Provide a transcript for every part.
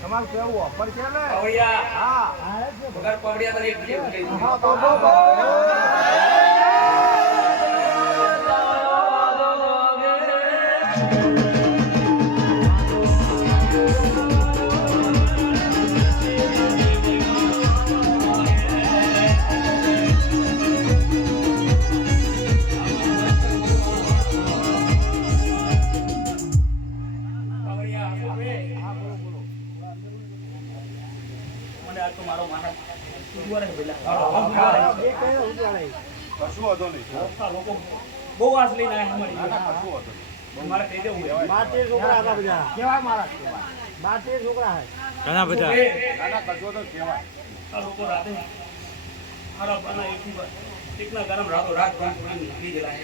તમારું કેવું ઓફર છે ને પાવડિયા હા વગર પાવડિયા તો એક બીજે હા તો બહુ મારો મારા ઉડવારે પેલા કશું હતો નહીં લોકો બહુ આસ લઈને આયા અમારી કશું હતો મારે કહી દેવું માતે છોકરા હતા બધા કેવા મારા માતે છોકરા હે ઘણા બધા નાના કશો તો કેવાય આ લોકો રાતે મારા બના એકના ગરમ રાતો રાત કામ કરીને નીકળી ગયેલા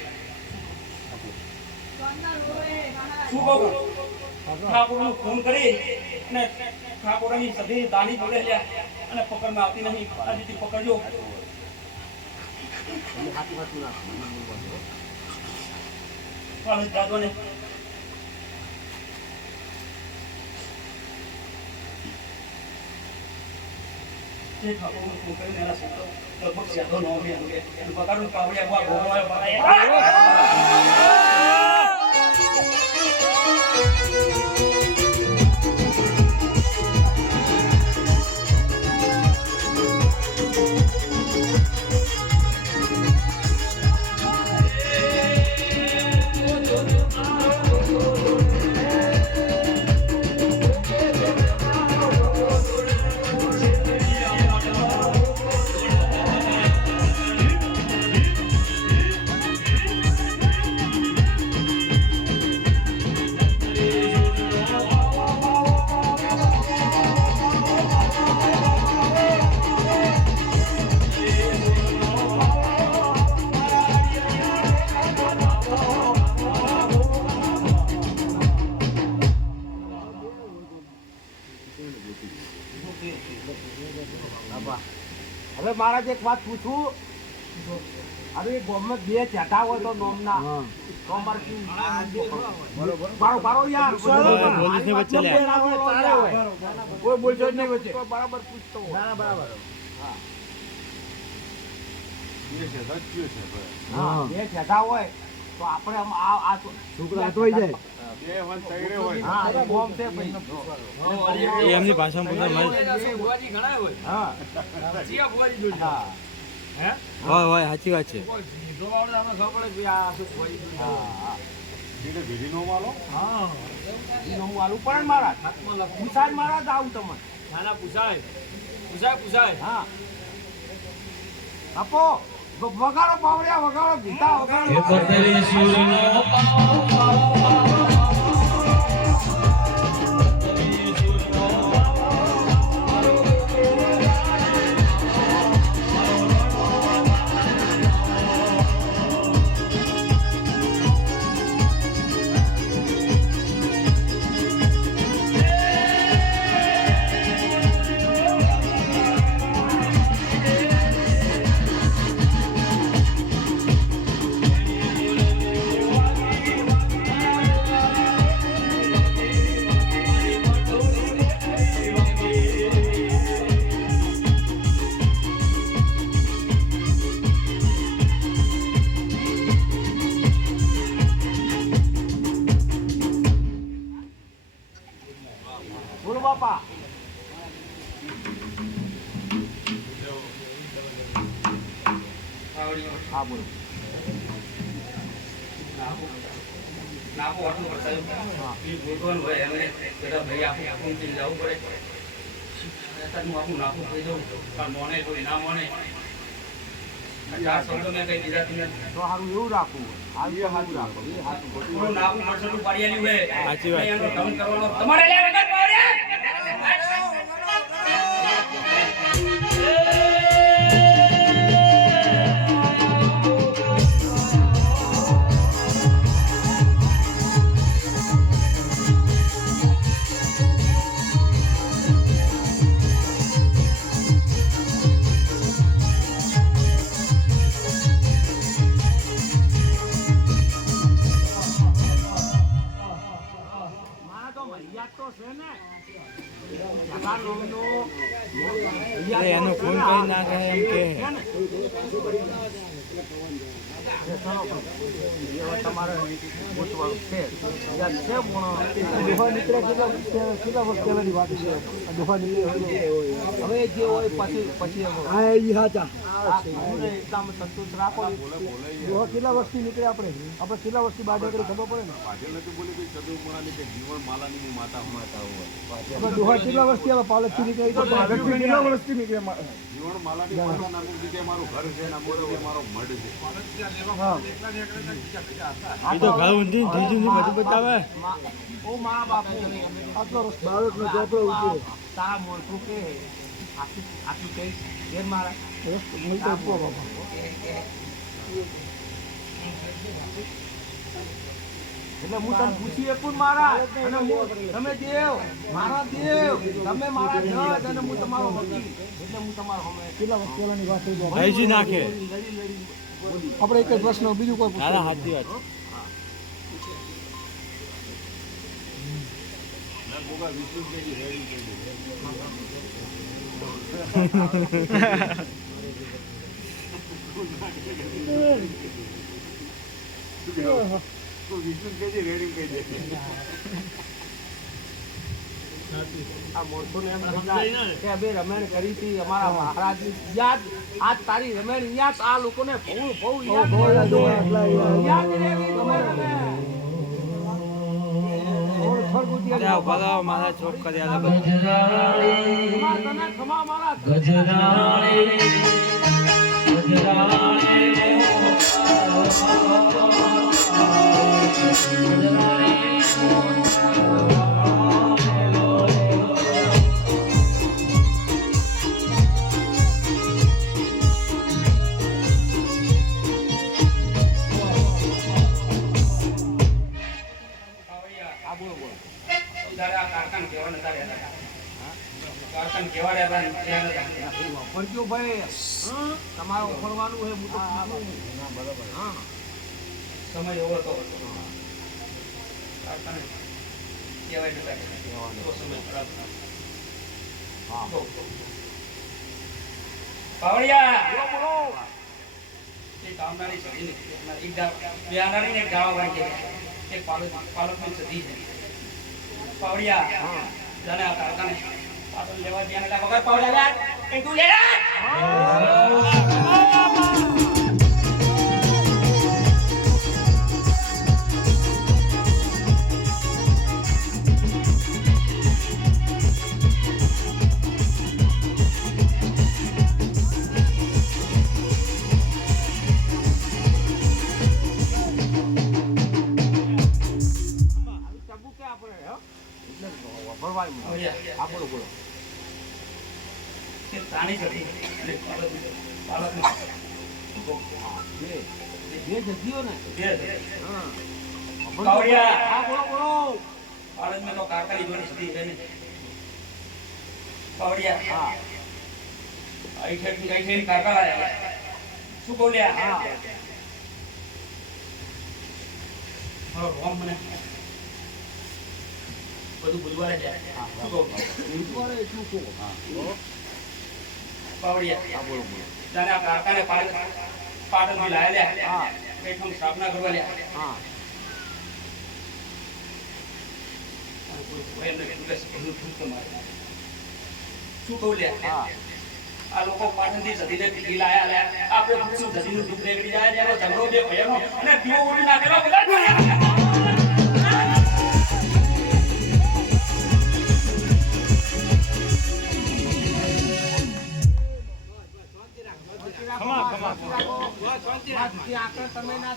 શું કહું ઠાકોરનો ફોન કરી અને ઠાકોરની સધી દાની બોલે લ્યા અને પકડમાં આવતી નહીં આજીથી પકડજો જાદો ને જે ઠાકોરનો ફોન કરીને એના સૂત્રો લગભગ સ્યાદો ન હોય એનું પકડું પાવડિયા હવે મારા એક વાત પૂછું હવે ગોમત બે ચેટા હોય તો નોમના તો અમારે બરોબર બારો બારો યાર બોલને વચ્ચે લે કોઈ બોલજો જ નહીં વચ્ચે બરાબર પૂછતો ના બરાબર હા બે ચેટા હોય તો આપણે આ છોકરા તો જાય બે વન તૈરે હોય હા બોમ છે ભાઈ એમની ભાષામાં બોલતા ભુવાજી ઘણા હોય હા ચિયા ભુવાજી જોજો હા હે હોય હોય સાચી વાત છે જોવાવડે અમે ખબર પડે કે આ શું ભુવાજી હા એટલે ભેડીનો વાલો હા હું આલું પણ મારા પૂછાય મારા જ આવું તમને નાના પૂછાય હા આપો વગાડો પાવડિયા વગાડો ગીતા વગાડો બોલો બાપા હા બોલો નાખો આટલું બતાવ્યું એ ગોઠવણ હોય એમને બધા ભાઈ આપણે આપણું જવું પડે હું આપણું નાખું થઈ જવું પણ મોને કોઈ ના મોને ચાર શબ્દો મેં કઈ દીધા તમે તો સારું એવું રાખવું સારું રાખો એ સારું થોડું નાખું મરસલું પાડ્યાની હોય સાચી વાત. એનો ઢંગ કરવાનો તમારે લે વગર પાડ્યા મારા તો મર્યાદ તો છે ને જગા નોમનો અરે એનો ફોન કરી ના થાય એમ કે તમારે ગોતવાનું છે યાદ છે દુહા નીકળે કેટલા વર્ષ પહેલાની વાત છે દુહા નીકળે હવે જે હોય પછી હા એ હાચા એટલામાં સંતોષ રાખો દુહા કેટલા વર્ષથી નીકળે આપણે કેટલા વર્ષથી બાદ નીકળે ખબર પડે ને પાટીલ નથી બોલી કે ચતુર્મણાની કે જીવન માલાની માતા હોય આપણે દુહા કેટલા વર્ષથી આવે પાલકથી નીકળે તો પાલકથી કેટલા વર્ષથી નીકળે જીવન માલાની માતા નામની જગ્યાએ મારું ઘર છે ને મારો મઢ છે હા એ તો ઘર ઊંધી જીજુ ની બધું બતાવે ઓ મારા બાપુ આટલો બાળકનો ચોપડો ઉઠે તારા મોટું કે આટલું કઈ ઘેર મારા મિલતો આપો બાપા એટલે હું તને પૂછી એકું મારા અને તમે દેવ મારા દેવ તમે મારા જજ અને હું તમારો વકીલ એટલે હું તમારો અમે કેટલા વર્ષ પહેલાની વાત થઈ ભાઈજી નાખે આપણે એક જ પ્રશ્ન બીજું કોઈ દાદા હાથી વાત આ મોરસોને એમ સમજાય કે બે રમેણ કરી હતી અમારા મહારાજની યાદ આજ તારી રમેણ યાદ આ લોકોને બહુ યાદ ભલા મારા ચોક કર્યા તમારો ઉખડવાનું હોય સમય એવો હતો લેવા ત્યાં વગર પાવડિયા તું લે તાણી જતી બે જગ્યો ને તો કાકાની જોડી સીધી છે ને પાવડિયા કાકા આયા શું બોલ્યા રોમ મને બધું ભૂલવાડે જાય શું કહું પાવડિયા જાણે આ કાકાને પાટણથી લાયા પેટમાં સ્થાપના કરવા લ્યા શું કહું લ્યા આ લોકો પાટણથી સધીને પીડી લાયા આપણે પૂછ્યું સધીનું દુઃખ નીકળી જાય ત્યારે ઝઘડો બે ભયનો અને દીવો ઉડી નાખેલો બધા તમે ના